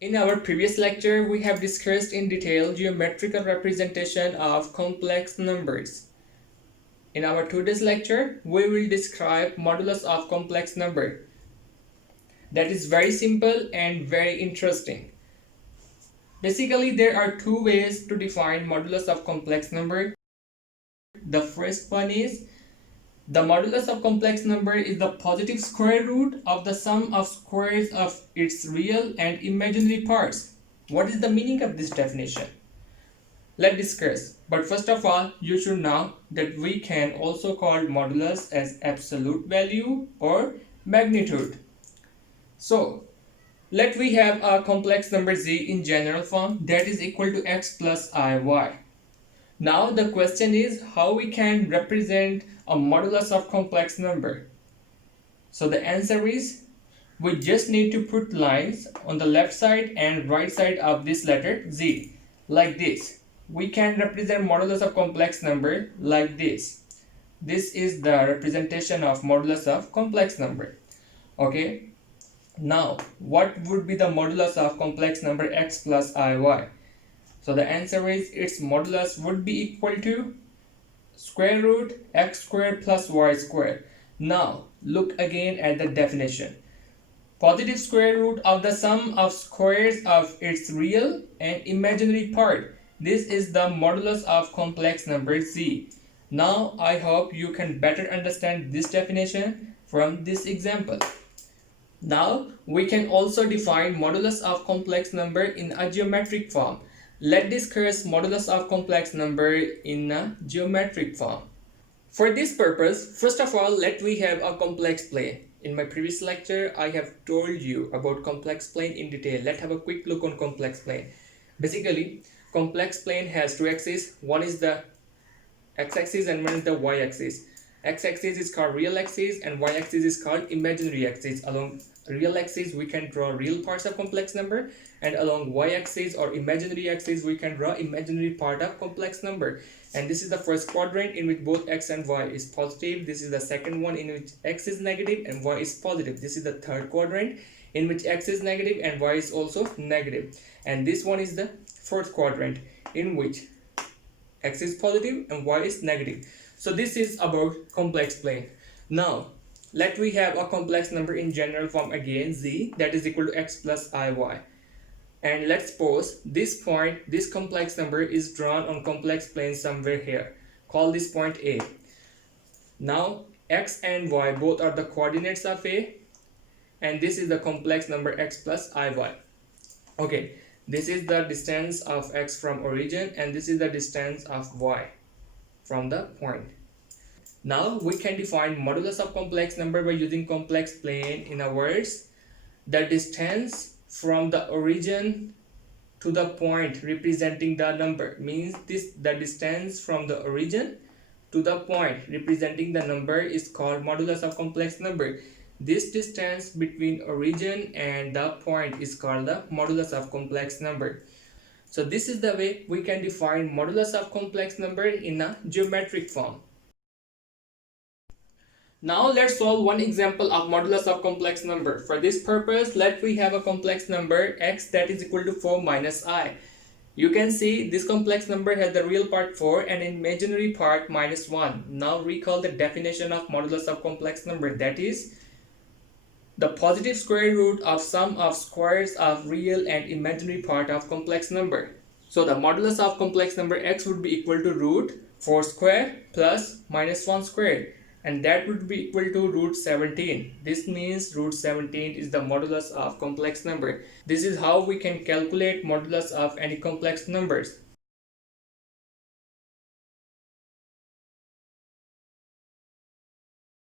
In our previous lecture, we have discussed in detail geometrical representation of complex numbers. In our today's lecture, we will describe modulus of complex number. That is very simple and very interesting. Basically, there are two ways to define modulus of complex number. The first one is the modulus of complex number is the positive square root of the sum of squares of its real and imaginary parts. What is the meaning of this definition? Let's discuss. But first of all, you should know that we can also call modulus as absolute value or magnitude. So, let we have a complex number z in general form that is equal to x plus iy. Now the question is how we can represent a modulus of complex number. So the answer is we just need to put lines on the left side and right side of this letter z like this. We can represent modulus of complex number like this. This is the representation of modulus of complex number. Okay. Now what would be the modulus of complex number x plus iy? So the answer is its modulus would be equal to square root x squared plus y squared. Now look again at the definition. Positive square root of the sum of squares of its real and imaginary part. This is the modulus of complex number z. Now I hope you can better understand this definition from this example. Now we can also define modulus of complex number in a geometric form. Let's discuss modulus of complex number in a geometric form. For this purpose, first of all, let we have a complex plane. In my previous lecture, I have told you about complex plane in detail. Let's have a quick look on complex plane. Basically, complex plane has two axes. One is the x-axis and one is the y-axis. X-axis is called real axis and y-axis is called imaginary axis. Along real axis we can draw real parts of complex number, and along y-axis or imaginary axis we can draw imaginary part of complex number. And this is the first quadrant in which both x and y is positive. This is the second one in which x is negative and y is positive. This is the third quadrant in which x is negative and y is also negative. And this one is the fourth quadrant in which x is positive and y is negative. So this is about complex plane. Now let we have a complex number in general form again, z, that is equal to x plus iy. And let's suppose this point, this complex number is drawn on complex plane somewhere here. Call this point A. Now x and y both are the coordinates of A, and this is the complex number x plus iy. Okay, this is the distance of x from origin and this is the distance of y from the point. Now we can define modulus of complex number by using complex plane in our words. The distance from the origin to the point representing the number means the distance from the origin to the point representing the number is called modulus of complex number. This distance between origin and the point is called the modulus of complex number. So this is the way we can define modulus of complex number in a geometric form. Now let's solve one example of modulus of complex number. For this purpose, let we have a complex number x that is equal to 4 minus I. You can see this complex number has the real part 4 and imaginary part minus 1. Now recall the definition of modulus of complex number, that is the positive square root of sum of squares of real and imaginary part of complex number. So the modulus of complex number x would be equal to root 4 square plus minus 1 square, and that would be equal to root 17. This means root 17 is the modulus of complex number. This is how we can calculate modulus of any complex numbers.